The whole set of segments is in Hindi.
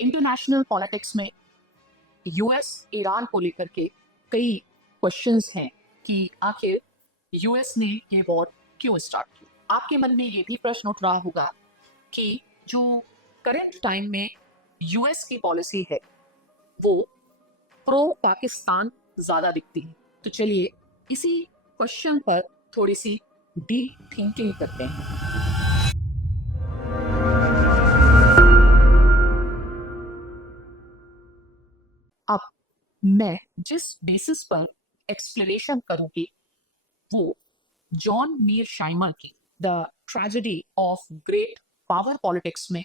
इंटरनेशनल पॉलिटिक्स में यूएस ईरान को लेकर के कई क्वेश्चंस हैं कि आखिर यूएस ने ये वॉर क्यों स्टार्ट की। आपके मन में ये भी प्रश्न उठ रहा होगा कि जो करंट टाइम में यूएस की पॉलिसी है वो प्रो पाकिस्तान ज्यादा दिखती है। तो चलिए इसी क्वेश्चन पर थोड़ी सी डीप थिंकिंग करते हैं। अब मैं जिस बेसिस पर एक्सप्लेनेशन करूंगी वो जॉन मीर शाइमर की the tragedy of great power politics में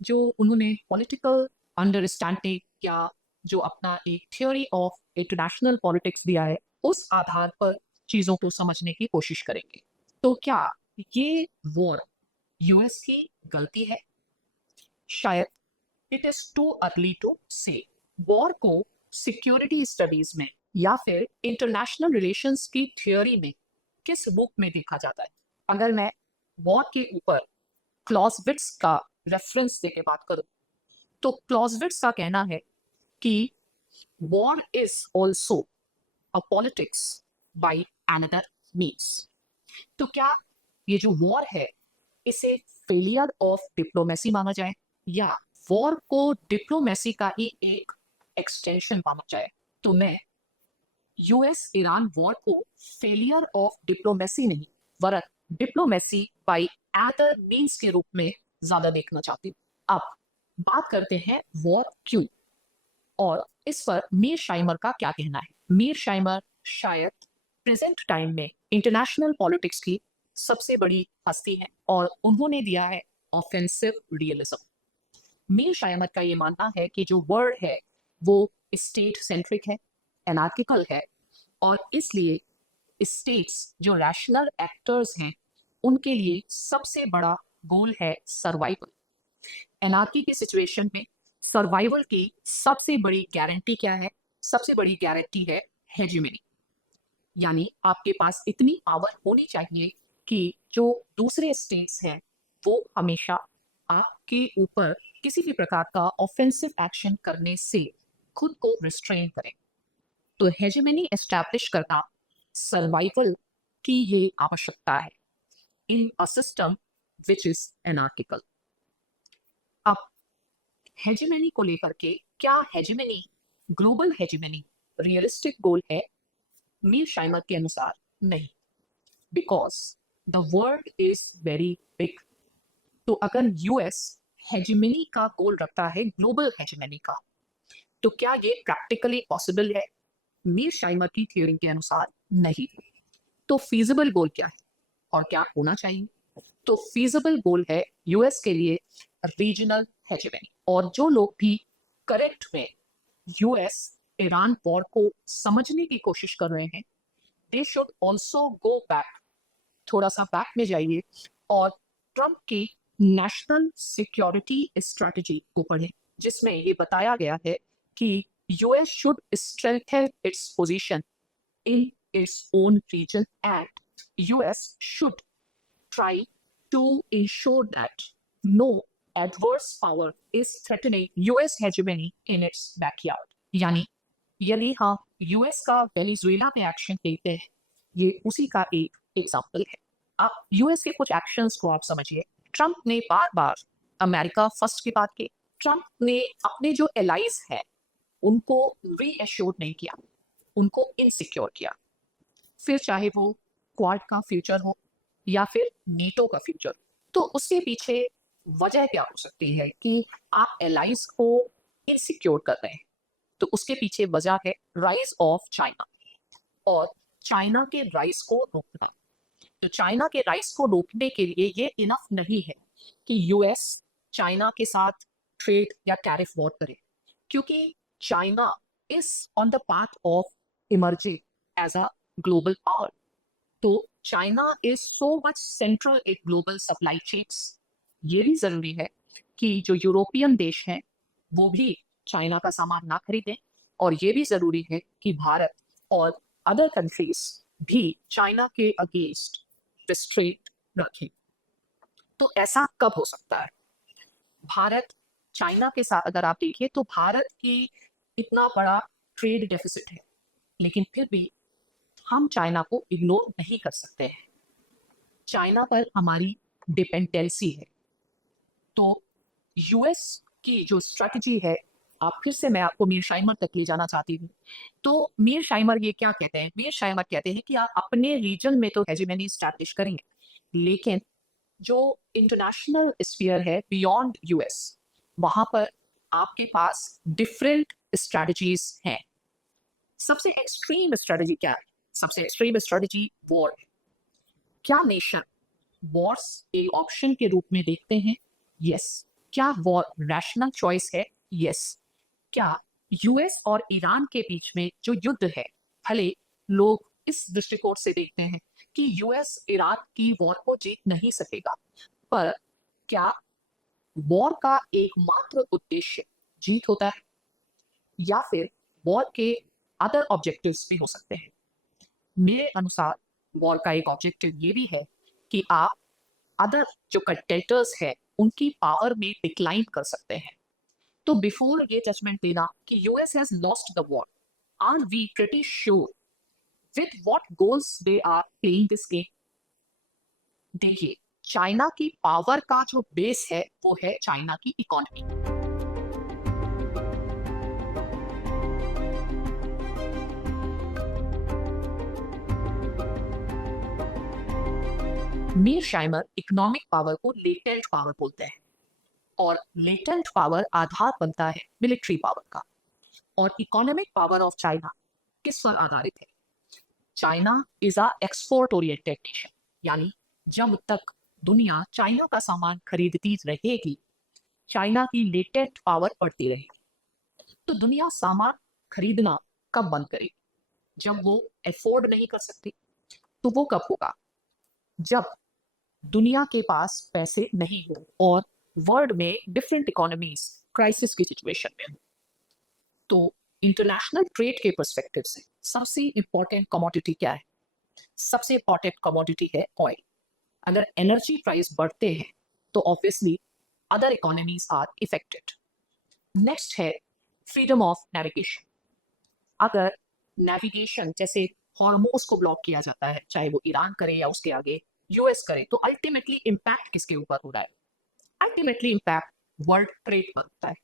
जो उन्होंने पॉलिटिकल अंडरस्टैंडिंग या जो अपना एक थ्योरी ऑफ इंटरनेशनल पॉलिटिक्स दिया है उस आधार पर चीजों को समझने की कोशिश करेंगे। तो क्या ये वॉर यूएस की गलती है? शायद it is too early to say. War को सिक्योरिटी स्टडीज में या फिर इंटरनेशनल रिलेशंस की थ्योरी में किस बुक में देखा जाता है? अगर मैं वॉर के ऊपर क्लॉजविट्स का रेफरेंस देके बात करूं तो क्लॉजविट्स का कहना है कि war is also a politics by another means. तो क्या ये जो वॉर है इसे फेलियर ऑफ डिप्लोमेसी माना जाए या वॉर को डिप्लोमेसी का ही एक एक्सटेंशन माना जाए? तो मैं यूएस ईरान वॉर को फेलियर ऑफ डिप्लोमेसी नहीं वरन डिप्लोमेसी बाय अदर मीन्स के रूप में ज्यादा देखना चाहती हूँ। अब बात करते हैं वॉर क्यों और इस पर मीर शाइमर का क्या कहना है। मीर शाइमर शायद प्रेजेंट टाइम में इंटरनेशनल पॉलिटिक्स की सबसे बड़ी हस्ती है और उन्होंने दिया है ऑफेंसिव रियलिज्म। मीर शाइमर का ये मानना है कि जो वर्ल्ड है वो स्टेट सेंट्रिक है, एनार्किकल है और इसलिए स्टेट्स जो रैशनल एक्टर्स हैं उनके लिए सबसे बड़ा गोल है सर्वाइवल। एनार्की की सिचुएशन में सर्वाइवल की सबसे बड़ी गारंटी क्या है? सबसे बड़ी गारंटी है हेजिमनी, यानी आपके पास इतनी पावर होनी चाहिए कि जो दूसरे स्टेट्स हैं वो हमेशा आपके ऊपर किसी भी प्रकार का ऑफेंसिव एक्शन करने से खुद को रिस्ट्रेन करें। तो हेजेमनी एस्टैब्लिश करना सर्वाइवल की ये आवश्यकता है in a system which is anarchical. अब हेजेमनी को लेकर के क्या hegemony global hegemony realistic goal है? मीर शाइमर के अनुसार नहीं, because the world is very big. तो अगर यूएस हेजेमनी का गोल रखता है ग्लोबल हेजेमनी का तो क्या ये प्रैक्टिकली पॉसिबल है? मीर शाइमर की थ्योरी के अनुसार नहीं। तो फीजिबल गोल क्या है और क्या होना चाहिए? तो फीजिबल गोल है यूएस के लिए रीजनल हेजेमनी। और जो लोग भी करेक्ट में यूएस ईरान वॉर को समझने की कोशिश कर रहे हैं they should also go back, थोड़ा सा बैक में जाइए और ट्रंप की नेशनल सिक्योरिटी स्ट्रेटजी को पढ़ें जिसमें ये बताया गया है कि US should strengthen its position in its own region and US should try to ensure that no adverse power is threatening US hegemony in its backyard। यानी यदि हम यूएस का वेनेजुएला में एक्शन लेते हैं ये उसी का एक एग्जाम्पल है। अब यूएस के कुछ एक्शंस को आप समझिए। ट्रंप ने बार बार अमेरिका फर्स्ट की बात की। ट्रंप ने अपने जो एलाइज हैं उनको रीएश्योर नहीं किया, उनको इनसिक्योर किया। फिर चाहे वो क्वाड का फ्यूचर हो या फिर नेटो का फ्यूचर। तो उसके पीछे वजह क्या हो सकती है कि आप एलाइज को इनसिक्योर कर रहे हैं? तो उसके पीछे वजह है राइज ऑफ चाइना और चाइना के राइज को रोकना। तो चाइना के राइज को रोकने के लिए ये इनफ नहीं है कि यूएस चाइना के साथ ट्रेड या टैरिफ वॉर करे, क्योंकि China is on the path of emerging as a global power. तो China is so much central in global supply chains. ये भी जरूरी है कि जो यूरोपियन देश हैं वो भी चाइना का सामान ना खरीदें और ये भी जरूरी है कि भारत और अदर कंट्रीज भी चाइना के अगेंस्ट रिस्ट्रेंट रखें। तो ऐसा कब हो सकता है? भारत चाइना के साथ अगर आप देखिए तो भारत की इतना बड़ा ट्रेड डेफिसिट है, लेकिन फिर भी हम चाइना को इग्नोर नहीं कर सकते हैं। चाइना पर हमारी डिपेंडेंसी है। तो यूएस की जो स्ट्रैटेजी है, आप फिर से मैं आपको मीरशाइमर तक ले जाना चाहती हूँ। तो मीरशाइमर ये क्या कहते हैं? मीरशाइमर कहते हैं कि आप अपने रीजन में तो हेजेमनी स्टैब्लिश करेंगे, लेकिन जो इंटरनेशनल स्फीयर है बियॉन्ड यूएस, वहां पर आपके पास डिफरेंट स्ट्रैटेजीज हैं। सबसे एक्सट्रीम स्ट्रैटेजी क्या है? सबसे एक्सट्रीम स्ट्रैटेजी वॉर। क्या नेशन वॉर्स एक ऑप्शन के रूप में देखते हैं? यस। क्या वॉर रैशनल चॉइस है? यस। क्या यूएस और ईरान के बीच में जो युद्ध है, भले लोग इस दृष्टिकोण से देखते हैं कि यूएस ईरान की वॉर को जीत नहीं सकेगा, पर क्या वॉर का एकमात्र उद्देश्य जीत होता है, या फिर वॉर के अदर ऑब्जेक्टिव्स भी हो सकते हैं? मेरे अनुसार वॉर का एक ऑब्जेक्टिव ये भी है कि आप अदर जो कंटेंटर्स है उनकी पावर में डिक्लाइन कर सकते हैं। तो बिफोर ये जजमेंट देना कि US has lost the war, are we pretty sure with what goals they are playing this game? देखिए, चाइना की पावर का जो बेस है वो है चाइना की इकोनॉमी। मीरशाइमर इकोनॉमिक पावर को लेटेंट पावर बोलते हैं, और लेटेंट पावर आधार बनता है मिलिट्री पावर का। और इकोनॉमिक पावर ऑफ चाइना किस पर आधारित है? China is a export oriented nation, यानी जब तक दुनिया चाइना का सामान खरीदती रहेगी, चाइना की लेटेंट पावर बढ़ती रहेगी। तो दुनिया सामान खरीदना कब बंद करेगी? जब वो अफोर्ड नहीं कर सकती। तो वो कब होगा? जब दुनिया के पास पैसे नहीं हो और वर्ल्ड में डिफरेंट इकोनॉमीज क्राइसिस की सिचुएशन में हो। तो इंटरनेशनल ट्रेड के पर्सपेक्टिव से सबसे इंपॉर्टेंट कमोडिटी क्या है? सबसे इंपॉर्टेंट कमोडिटी है ऑयल। अगर एनर्जी प्राइस बढ़ते हैं तो obviously other economies are affected. Next है फ्रीडम ऑफ नेविगेशन। अगर नेविगेशन जैसे हॉर्मोज को ब्लॉक किया जाता है, चाहे वो ईरान करे या उसके आगे यूएस करे, तो अल्टीमेटली इंपैक्ट किसके ऊपर हो रहा है? अल्टीमेटली इंपैक्ट वर्ल्ड ट्रेड पर होता है।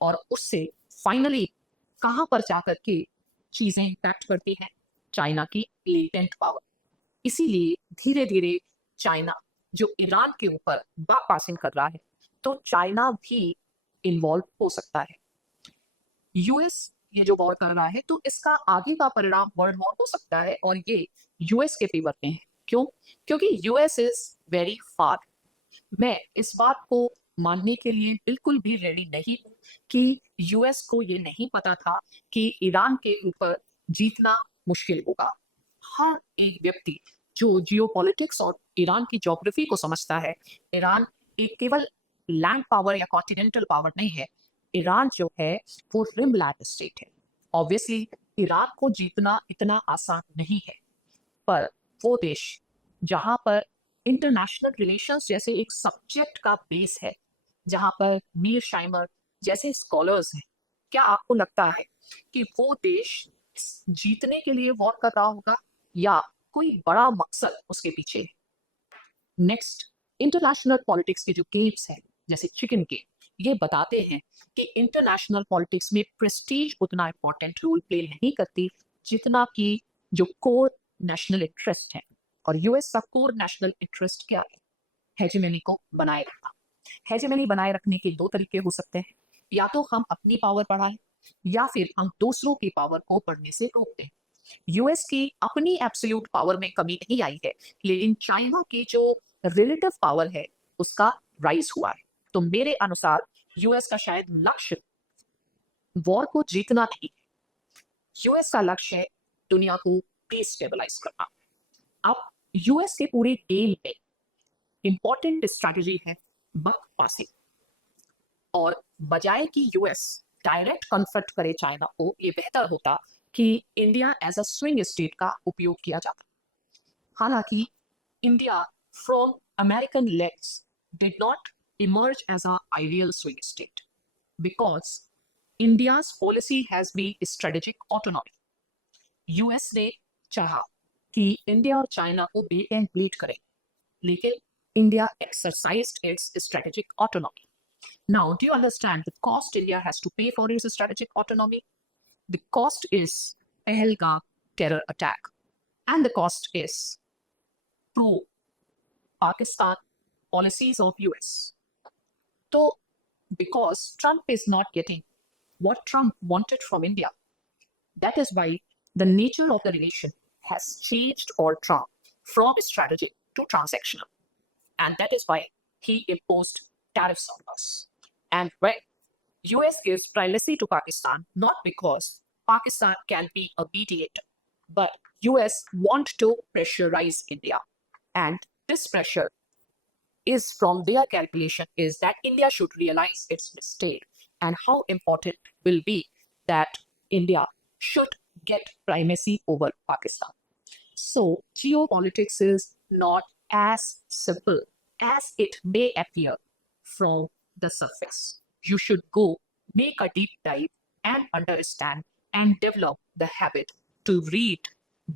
और उससे फाइनली कहां पर जाकर के चीजें इंपैक्ट करती हैं? चाइना की लेटेंट पावर। इसीलिए धीरे धीरे चाइना जो ईरान के ऊपर पासिंग कर रहा है, तो चाइना भी इन्वॉल्व हो सकता है। यूएस ये जो वॉर कर रहा है, तो इसका आगे का परिणाम वर्ल्ड वॉर हो सकता है, और ये यूएस के फेवर में है। क्यों? क्योंकि यूएस इज वेरी फार। मैं इस बात को मानने के लिए बिल्कुल भी रेडी नहीं हूं कि यूएस को ये नहीं पता था कि ईरान के ऊपर जीतना मुश्किल होगा। हर एक व्यक्ति जो जियोपॉलिटिक्स और ईरान की ज्योग्राफी को समझता है, ईरान एक केवल लैंड पावर या कॉन्टिनेंटल पावर नहीं है। ईरान जो है वो रिमलैंड स्टेट है। ऑब्वियसली ईरान को जीतना इतना आसान नहीं है, पर वो देश जहां पर इंटरनेशनल रिलेशंस जैसे एक सब्जेक्ट का बेस है, जहां पर मीर शाइमर जैसे स्कॉलर्स हैं, क्या आपको लगता है कि वो देश जीतने के लिए वॉर कर रहा होगा, या कोई बड़ा मकसद उसके पीछे है? नेक्स्ट, इंटरनेशनल पॉलिटिक्स के जो गेम्स हैं, जैसे चिकन गेम, ये बताते हैं कि इंटरनेशनल पॉलिटिक्स में प्रेस्टीज उतना इंपॉर्टेंट रोल प्ले नहीं करती जितना कि जो कोर नेशनल इंटरेस्ट है। और यूएस का कोर नेशनल इंटरेस्ट क्या है? हेजेमनी को बनाए रखना। हेजेमनी बनाए रखने के दो तरीके हो सकते हैं, या तो हम अपनी पावर बढ़ाएं, या फिर हम दूसरों की पावर को बढ़ने से रोक दें। यूएस की अपनी एब्सोल्यूट पावर में कमी नहीं आई है, लेकिन चाइना की जो रिलेटिव पावर है उसका राइज हुआ है। तो मेरे अनुसार यूएस का शायद लक्ष्य वॉर को जीतना नहीं है। यूएस का लक्ष्य है दुनिया को डिस्टेबलाइज करना। अब यूएस के पूरे गेम में इंपॉर्टेंट स्ट्रैटेजी है बक पासिंग। और बजाय कि यूएस डायरेक्ट कन्फ्रंट करे चाइना को, ये बेहतर होता कि India as a swing state का उपयोग किया जाता। हालांकि India from American lens did not emerge as a ideal swing state. Because India's policy has been strategic autonomy. US ने चाहा कि इंडिया और चाइना को बेट एंड ब्लीड करे, लेकिन India exercised its strategic autonomy. Now, do you understand the cost India has to pay for its strategic autonomy? The cost is Pahalgam terror attack, and the cost is pro-Pakistan policies of US. So, because Trump is not getting what Trump wanted from India, that is why the nature of the relation has changed or Trump from strategic to transactional. And that is why he imposed tariffs on us. And when US gives primacy to Pakistan, not because Pakistan can be a mediator, but US want to pressurize India. And this pressure is from their calculation is that India should realize its mistake and how important will be that India should get primacy over Pakistan. So geopolitics is not as simple as it may appear from the surface. You should go make a deep dive and understand and develop the habit to read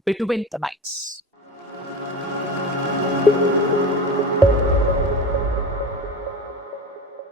between the lines.